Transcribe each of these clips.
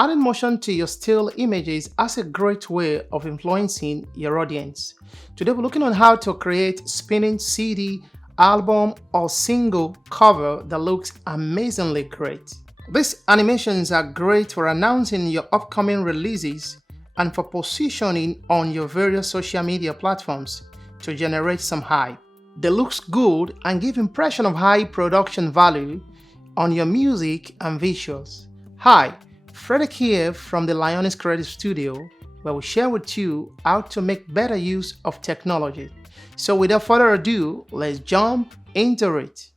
Adding motion to your still images has a great way of influencing your audience. Today we're looking on how to create spinning CD, album or single cover that looks amazingly great. These animations are great for announcing your upcoming releases and for positioning on your various social media platforms to generate some hype. They look good and give impression of high production value on your music and visuals. Hi, Frederick here from the Thelionics Creative Studio, where we share with you how to make better use of technology. So without further ado, let's jump into it.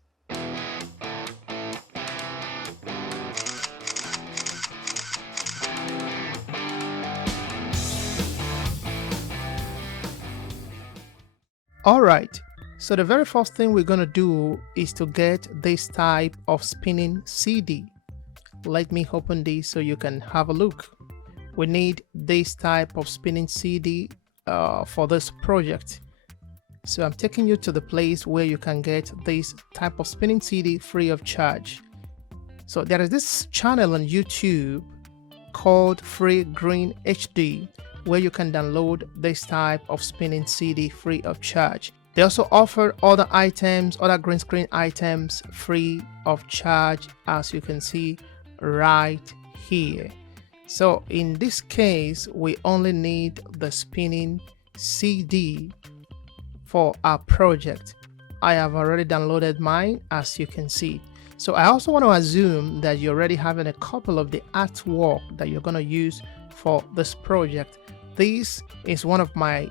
Alright, so the very first thing we're going to do is to get this type of spinning CD. Let me open this so you can have a look. We need this type of spinning CD for this project. So I'm taking you to the place where you can get this type of spinning CD free of charge. So there is this channel on YouTube called Free Green HD where you can download this type of spinning CD free of charge. They also offer other items, other green screen items free of charge, as you can see right here. So in this case, we only need the spinning CD for our project. I have already downloaded mine, as you can see. So I also want to assume that you're already having a couple of the artwork that you're going to use for this project. This is one of my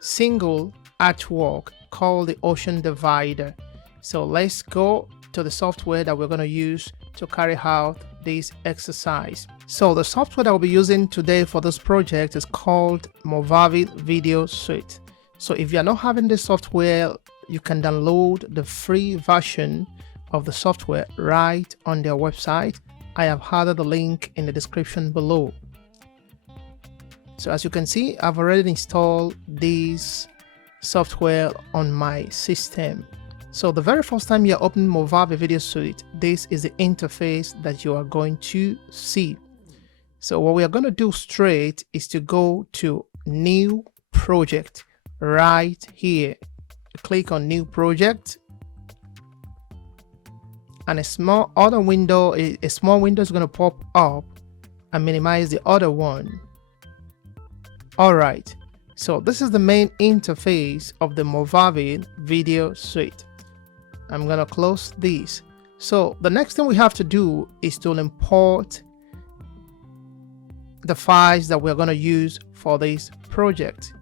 single artwork called the Ocean Divider. So let's go to the software that we're going to use to carry out this exercise. So the software that we'll be using today for this project is called Moviva Video Suite. So if you're not having this software, you can download the free version of the software right on their website. I have added the link in the description below. So as you can see, I've already installed this software on my system. So the very first time you're opening Moviva Video Suite, this is the interface that you are going to see. So what we are going to do straight is to go to New Project right here. Click on New Project, and a small window is going to pop up and minimize the other one. All right. So this is the main interface of the Movavi Video Suite. I'm gonna close this. So the next thing we have to do is to import the files that we're gonna use for this project.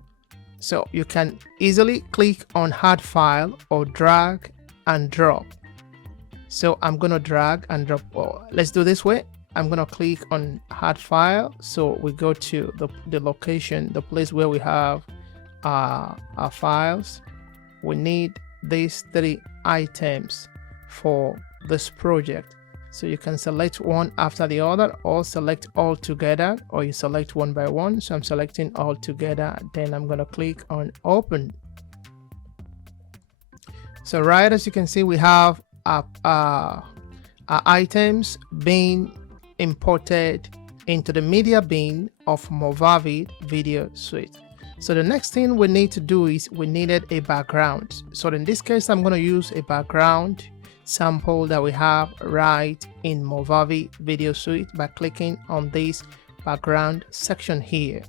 So you can easily click on Add File or drag and drop. So I'm gonna drag and drop. Oh, let's do this way. I'm gonna click on Add File. So we go to the location, the place where we have our files. We need these 3 items for this project. So you can select one after the other, or select all together, or you select one by one. So I'm selecting all together, then I'm gonna click on Open. So right as you can see, we have our items being imported into the media bin of Movavi Video Suite. So the next thing we need to do is we needed a background. So in this case, I'm going to use a background sample that we have right in Movavi Video Suite by clicking on this background section here.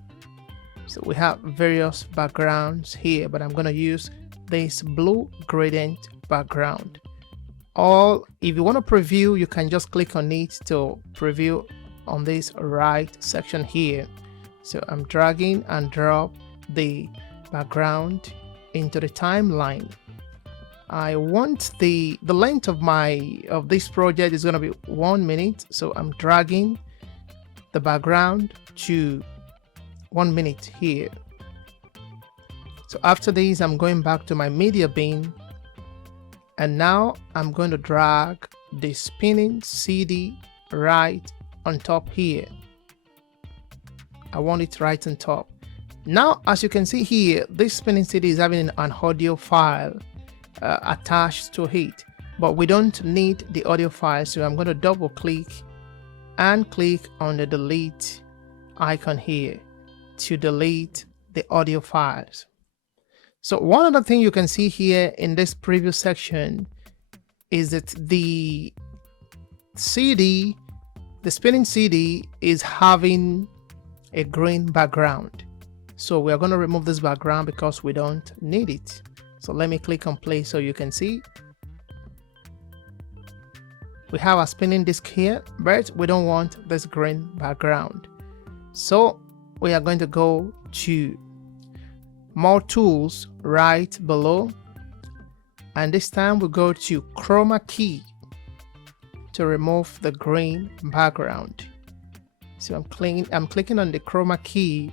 So we have various backgrounds here, but I'm going to use this blue gradient background. If you want to preview, you can just click on it to preview on this right section here. So I'm dragging and drop the background into the timeline. I want the length of this project is going to be 1 minute, so I'm dragging the background to 1 minute here. So after this, I'm going back to my media bin, and now I'm going to drag the spinning CD right on top here. I want it right on top. Now, as you can see here, this spinning CD is having an audio file attached to it, but we don't need the audio file, so I'm going to double click and click on the delete icon here to delete the audio files. So one other thing you can see here in this preview section is that the CD, the spinning CD, is having a green background. So we are going to remove this background because we don't need it. So let me click on play so you can see. We have a spinning disc here, but we don't want this green background. So we are going to go to more tools right below, and this time we go to chroma key to remove the green background. So I'm clicking on the chroma key.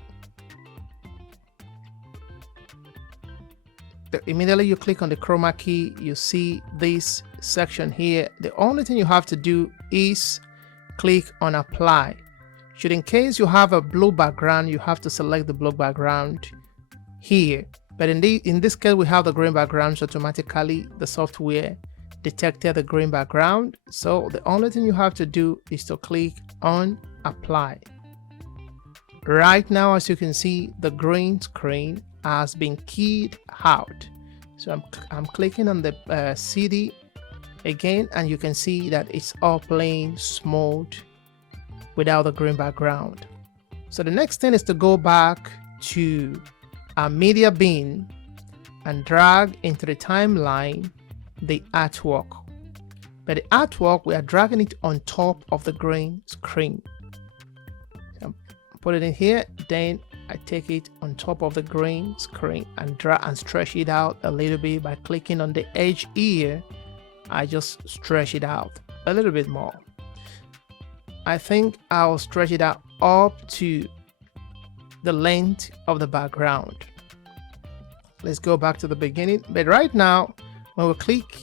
Immediately you click on the chroma key, you see this section here. The only thing you have to do is click on apply. Should in case you have a blue background, you have to select the blue background here, but in this case we have the green background, so automatically the software detected the green background. So the only thing you have to do is to click on apply. Right now, as you can see, the green screen has been keyed out. So I'm clicking on the CD again, and you can see that it's all playing smooth without the green background. So the next thing is to go back to a media bin and drag into the timeline the artwork. But the artwork, we are dragging it on top of the green screen. So put it in here, then I take it on top of the green screen and drag and stretch it out a little bit by clicking on the edge here. I just stretch it out a little bit more. I think I'll stretch it out up to the length of the background. Let's go back to the beginning. But right now, when we click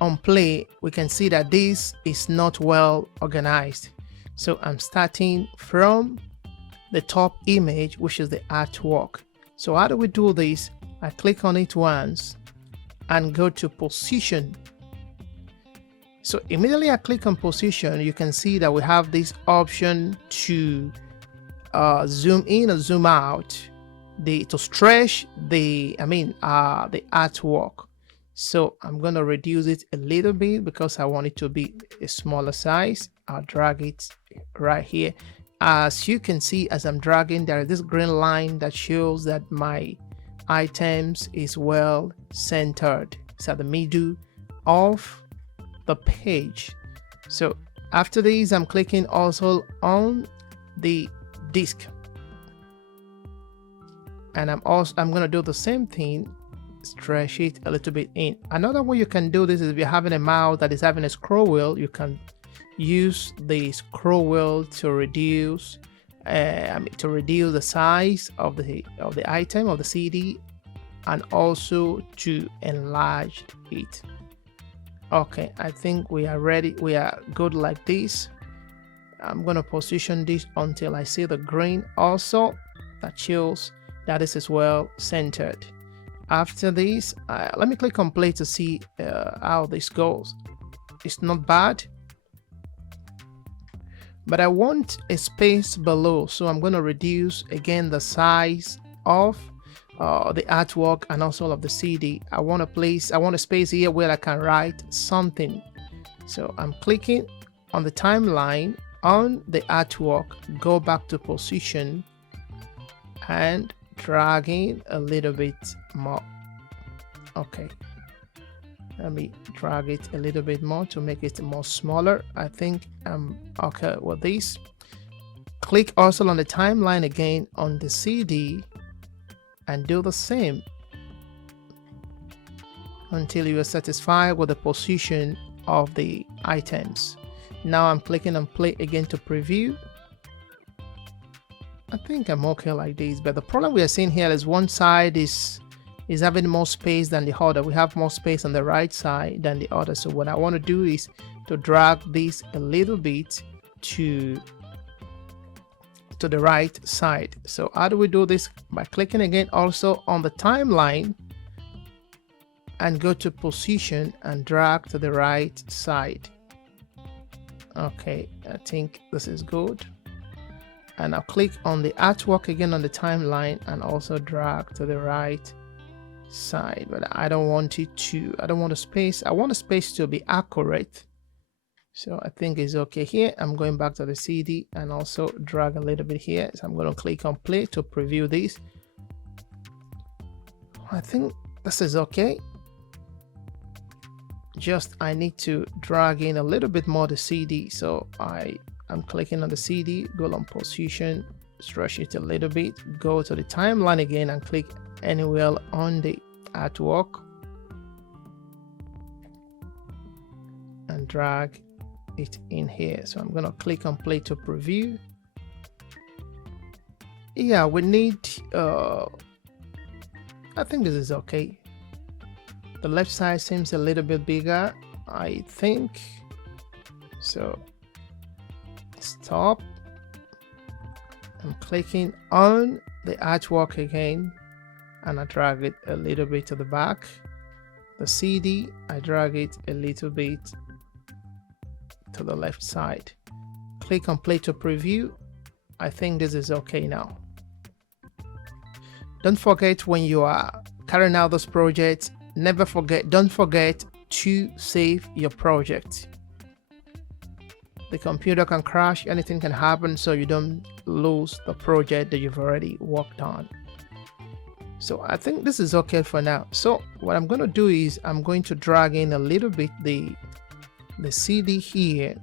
on play, we can see that this is not well organized. So I'm starting from the top image, which is the artwork. So how do we do this? I click on it once and go to position. So immediately I click on position, you can see that we have this option to zoom in or zoom out, to stretch the artwork. So I'm going to reduce it a little bit because I want it to be a smaller size. I'll drag it right here. As you can see, as I'm dragging, there is this green line that shows that my items is well centered. It's at the middle of the page. So after this, I'm clicking also on the disc, and I'm going to do the same thing, stretch it a little bit in. Another way you can do this is if you're having a mouse that is having a scroll wheel, you can use the scroll wheel to reduce the size of the item of the CD, and also to enlarge it. Okay, I think we are ready. We are good like this. I'm going to position this until I see the green also. That shows that this is well centered. After this, let me click on play to see how this goes. It's not bad, but I want a space below, so I'm going to reduce again the size of the artwork and also of the CD. I want a space here where I can write something. So I'm clicking on the timeline on the artwork, go back to position and dragging a little bit more. Okay, let me drag it a little bit more to make it more smaller. I think I'm okay with this. Click also on the timeline again on the CD and do the same until you are satisfied with the position of the items. Now I'm clicking on play again to preview. I think I'm okay like this, but the problem we are seeing here is one side is having more space than the other. We have more space on the right side than the other. So what I want to do is to drag this a little bit to the right side. So how do we do this? By clicking again also on the timeline and go to position and drag to the right side. Okay, I think this is good. And I'll click on the artwork again on the timeline and also drag to the right side, but I don't want the space. I want the space to be accurate. So I think it's okay here. I'm going back to the CD and also drag a little bit here. So I'm going to click on play to preview this. I think this is okay. Just I need to drag in a little bit more the CD. So I'm clicking on the CD, go on position, stretch it a little bit, go to the timeline again and click anywhere on the artwork and drag it in here. So I'm going to click on play to preview. Yeah, we need I think this is okay. The left side seems a little bit bigger, I think. So stop. I'm clicking on the artwork again and I drag it a little bit to the back. The CD, I drag it a little bit to the left side. Click on play to preview. I think this is okay now. Don't forget, when you are carrying out this project, don't forget to save your project. The computer can crash, anything can happen, so you don't lose the project that you've already worked on. So I think this is okay for now. So what I'm going to do is I'm going to drag in a little bit the CD here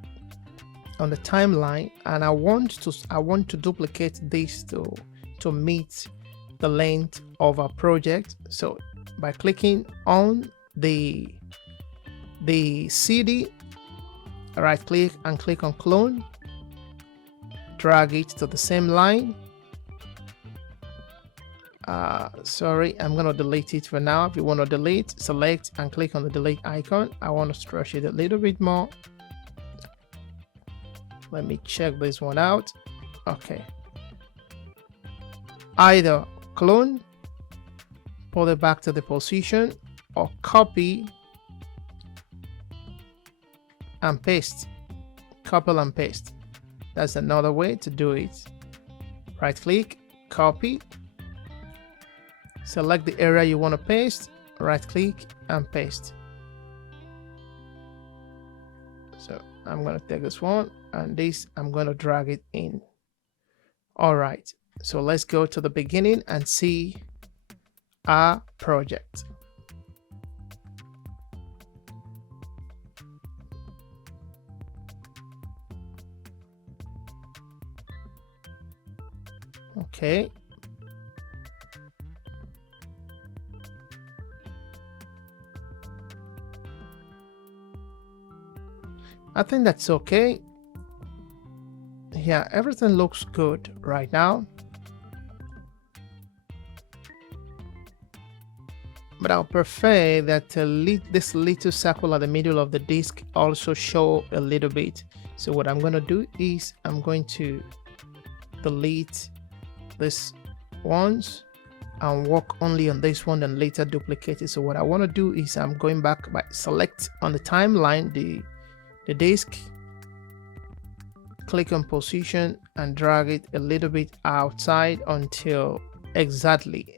on the timeline, and I want to duplicate this to meet the length of our project. So by clicking on the CD, right click and click on clone, drag it to the same line. Sorry, I'm gonna delete it for now. If you want to delete, select and click on the delete icon. I want to stretch it a little bit more. Let me check this one out. Okay, either clone, pull it back to the position, or copy and paste. Copy and paste. That's another way to do it. Right click, copy, select the area you want to paste, right click and paste. So I'm going to take this one and this, I'm going to drag it in. All right, so let's go to the beginning and see our project. Okay. I think that's okay. Yeah, everything looks good right now. But I'll prefer that this little circle at the middle of the disk also show a little bit. So what I'm going to do is I'm going to delete this once and work only on this one and later duplicate it. So what I want to do is I'm going back by select on the timeline the disk, click on position and drag it a little bit outside until exactly,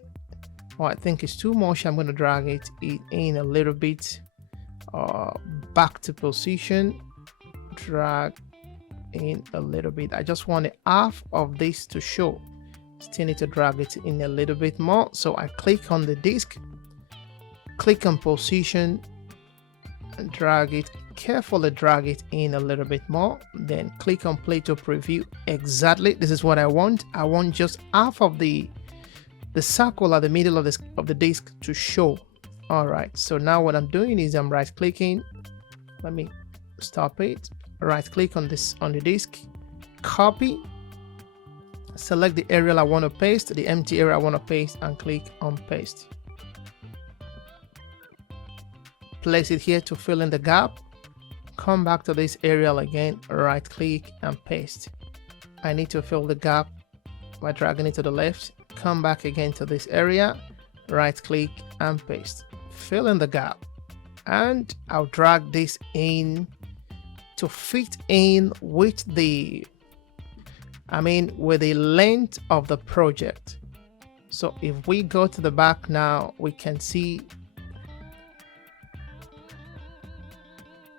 oh, I think it's too much. I'm going to drag it in a little bit back to position, drag in a little bit. I just want half of this to show. Still need to drag it in a little bit more. So I click on the disk, click on position and drag it, carefully drag it in a little bit more, then click on play to preview. Exactly, this is what I want. I want just half of the circle at the middle of the disk to show. All right, so now what I'm doing is I'm right clicking. Let me stop it. Right click on the disk, copy, select the area I want to paste, the empty area I want to paste, and click on paste. Place it here to fill in the gap. Come back to this area again, right click and paste. I need to fill the gap by dragging it to the left. Come back again to this area, right click and paste. Fill in the gap, and I'll drag this in to fit in with the with the length of the project. So if we go to the back now, we can see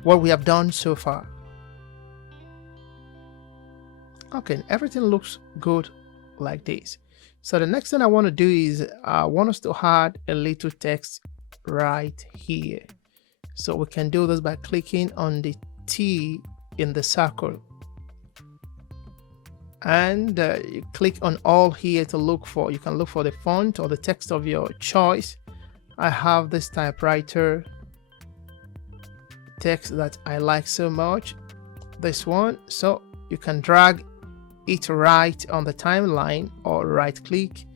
what we have done so far. Okay, everything looks good like this. So the next thing I want to do is I want us to add a little text right here. So we can do this by clicking on the T in the circle, and you click on all here to look for, you can look for the font or the text of your choice. I have this typewriter text that I like so much, this one, so you can drag it right on the timeline or right click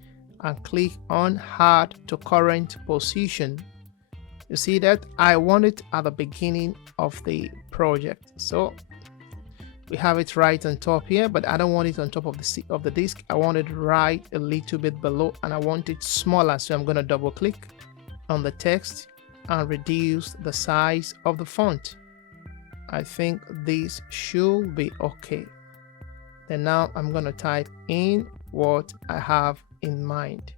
and click on add to current position. You see that I want it at the beginning of the project, so we have it right on top here, but I don't want it on top of the disk. I want it right a little bit below, and I want it smaller, so I'm going to double click on the text and reduce the size of the font. I think this should be okay. Then now I'm going to type in what I have in mind.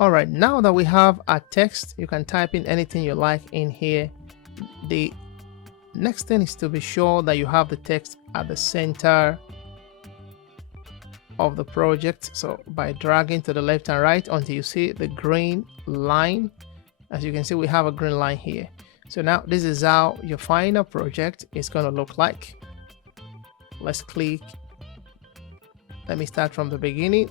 All right, now that we have our text, you can type in anything you like in here. The next thing is to be sure that you have the text at the center of the project. So by dragging to the left and right until you see the green line, as you can see, we have a green line here. So now this is how your final project is going to look like. Let's click. Let me start from the beginning.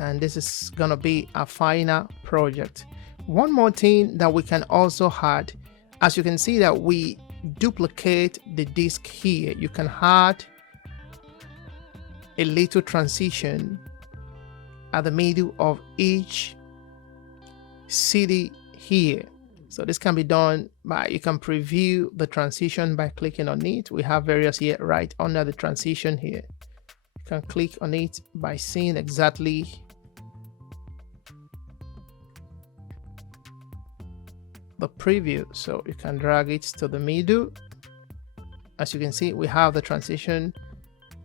And this is going to be a final project. One more thing that we can also add, as you can see that we duplicate the disk here, you can add a little transition at the middle of each CD here. So this can be done by, you can preview the transition by clicking on it. We have various here right under the transition here. You can click on it by seeing exactly the preview. So you can drag it to the middle. As you can see, we have the transition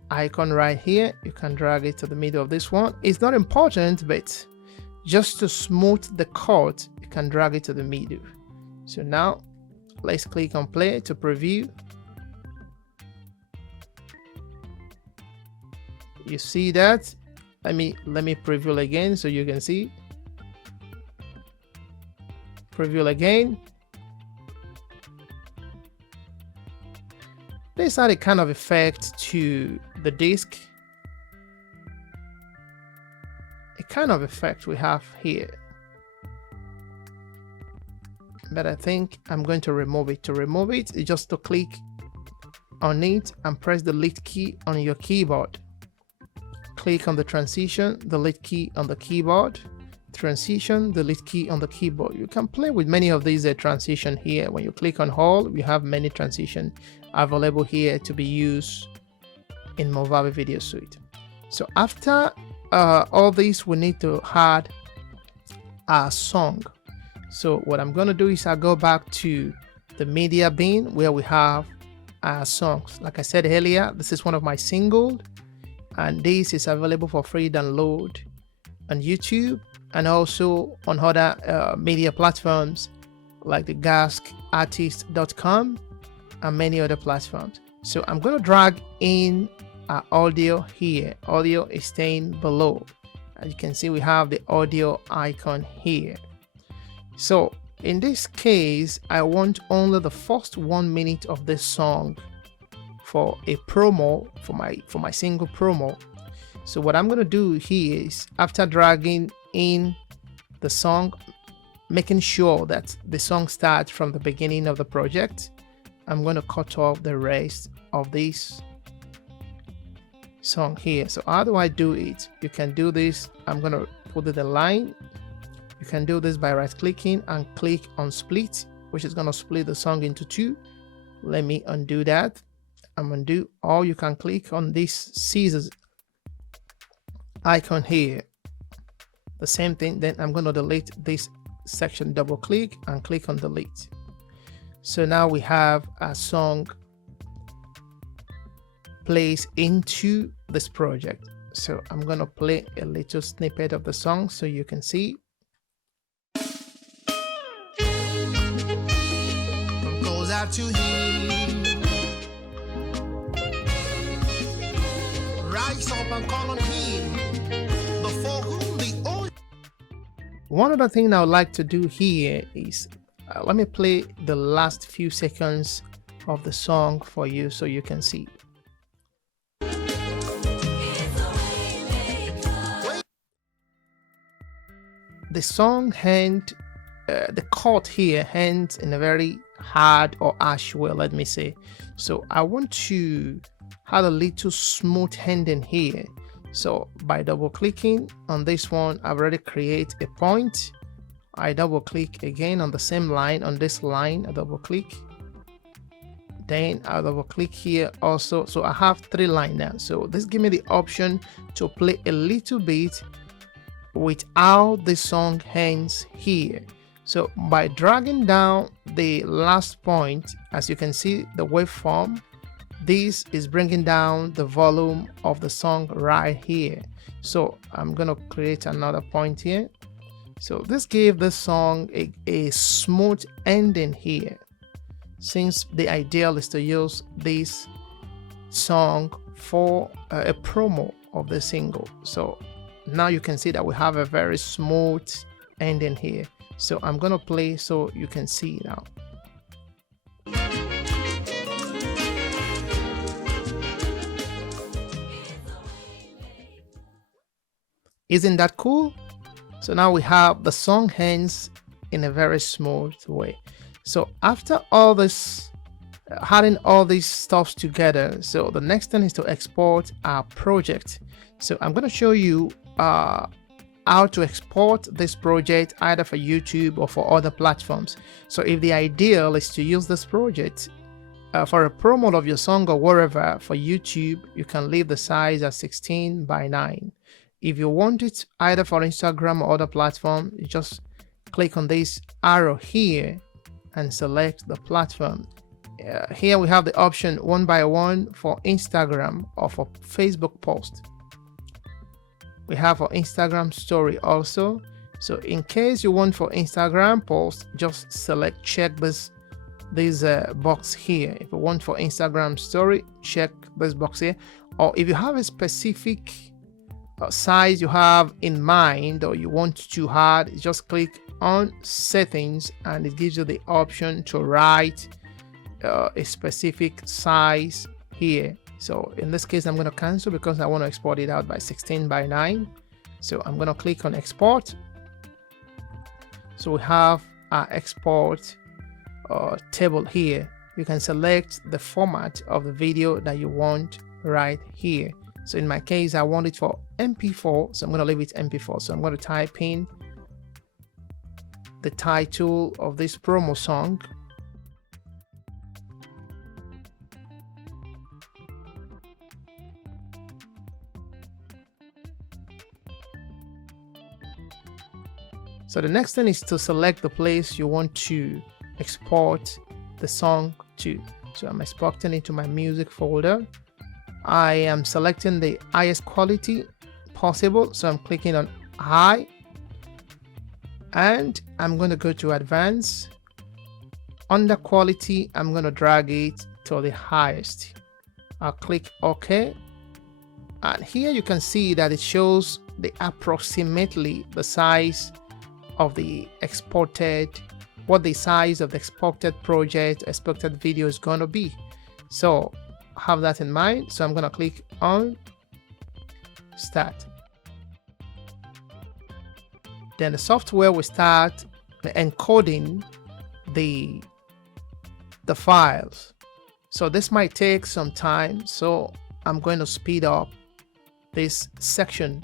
icon right here. You can drag it to the middle of this one. It's not important, but just to smooth the cut, you can drag it to the middle. So now let's click on play to preview. You see that? Let me preview again so you can see. Preview again. This add a kind of effect to the disk. A kind of effect we have here. But I think I'm going to remove it. To remove it, is just to click on it and press the delete key on your keyboard. Click on the transition, delete key on the keyboard. Transition, delete key on the keyboard. You can play with many of these transition here. When you click on all, we have many transition available here to be used in Moviva Video Suite. So after all this, we need to add a song. So what I'm going to do is I'll go back to the media bin where we have our songs. Like I said earlier, this is one of my singles, and this is available for free download on YouTube and also on other media platforms like the gaskartist.com and many other platforms. So I'm going to drag in our audio here. Audio is staying below. As you can see, we have the audio icon here. So in this case, I want only the first 1 minute of this song for a promo for my single promo. So what I'm going to do here is, after dragging in the song, making sure that the song starts from the beginning of the project, I'm going to cut off the rest of this song here. So how do I do it? You can do this. I'm going to put it a line. You can do this by right clicking and click on split, which is going to split the song into two. Let me undo that. I'm undo, or you can click on this scissors icon here, the same thing. Then I'm going to delete this section, double click and click on delete. So now we have a song placed into this project. So I'm going to play a little snippet of the song so you can see. Goes out to him. Rise up and call on him. Before whom the old... One other thing I would like to do here is let me play the last few seconds of the song for you so you can see. The song ends, the chord here ends in a very hard or harsh way, let me say. So I want to have a little smooth ending here. So by double clicking on this one, I've already created a point. I double click again on the same line, on this line, I double click. Then I'll double click here also. So I have 3 lines now. So this gives me the option to play a little bit with how the song ends here. So by dragging down the last point, as you can see the waveform, this is bringing down the volume of the song right here. So I'm gonna create another point here. So this gave the song a smooth ending here, since the ideal is to use this song for a promo of the single. So now you can see that we have a very smooth ending here. So I'm gonna play so you can see now. Isn't that cool? So now we have the song ends in a very smooth way. So after all this, adding all these stuffs together, so the next thing is to export our project. So I'm going to show you how to export this project either for YouTube or for other platforms. So if the ideal is to use this project for a promo of your song or wherever for YouTube, you can leave the size at 16:9. If you want it either for Instagram or other platform, you just click on this arrow here and select the platform. Here we have the option 1:1 for Instagram or for Facebook post. We have for Instagram story also. So in case you want for Instagram post, just select, check this box here. If you want for Instagram story, check this box here. Or if you have a specific size you have in mind or you want to add, just click on settings and it gives you the option to write a specific size here. So in this case I'm going to cancel because I want to export it out by 16:9. So I'm going to click on export. So we have our export table here. You can select the format of the video that you want right here. So in my case, I want it for MP4, so I'm going to leave it MP4. So I'm going to type in the title of this promo song. So the next thing is to select the place you want to export the song to. So I'm exporting it to my music folder. I am selecting the highest quality possible, so I'm clicking on high and I'm going to go to advanced. Under quality, I'm going to drag it to the highest. I'll click OK, and here you can see that it shows the approximately the size of the exported, what the size of the exported project, exported video is going to be. So have that in mind. So I'm going to click on Start. Then the software will start encoding the files. So this might take some time, so I'm going to speed up this section.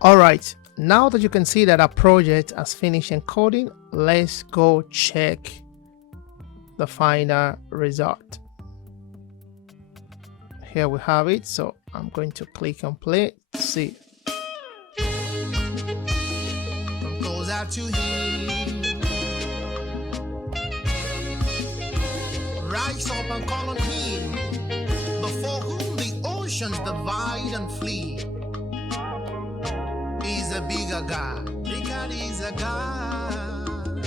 Alright, now that you can see that our project has finished encoding, let's go check the final result. Here we have it, so I'm going to click on play. See. Goes out to him. Rise up and call on him, before whom the oceans divide and flee. He's a bigger God. Big God is a God.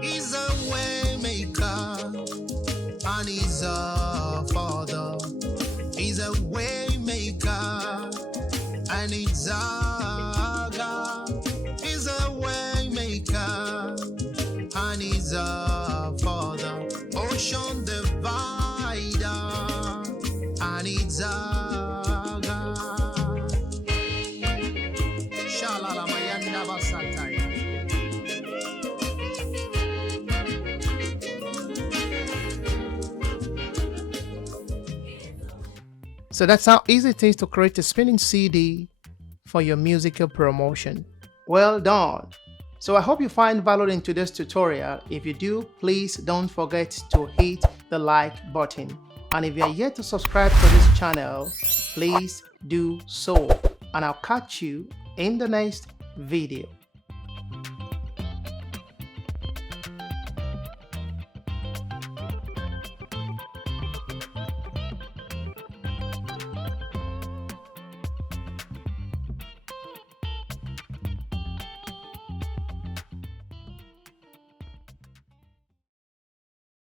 He's a way maker and he's a father. He's a way maker and he's a God. He's a way maker and he's a father. Ocean divider and he's a So that's how easy it is to create a spinning CD for your musical promotion. Well done! So I hope you find value in today's tutorial. If you do, please don't forget to hit the like button. And if you are yet to subscribe to this channel, please do so. And I'll catch you in the next video.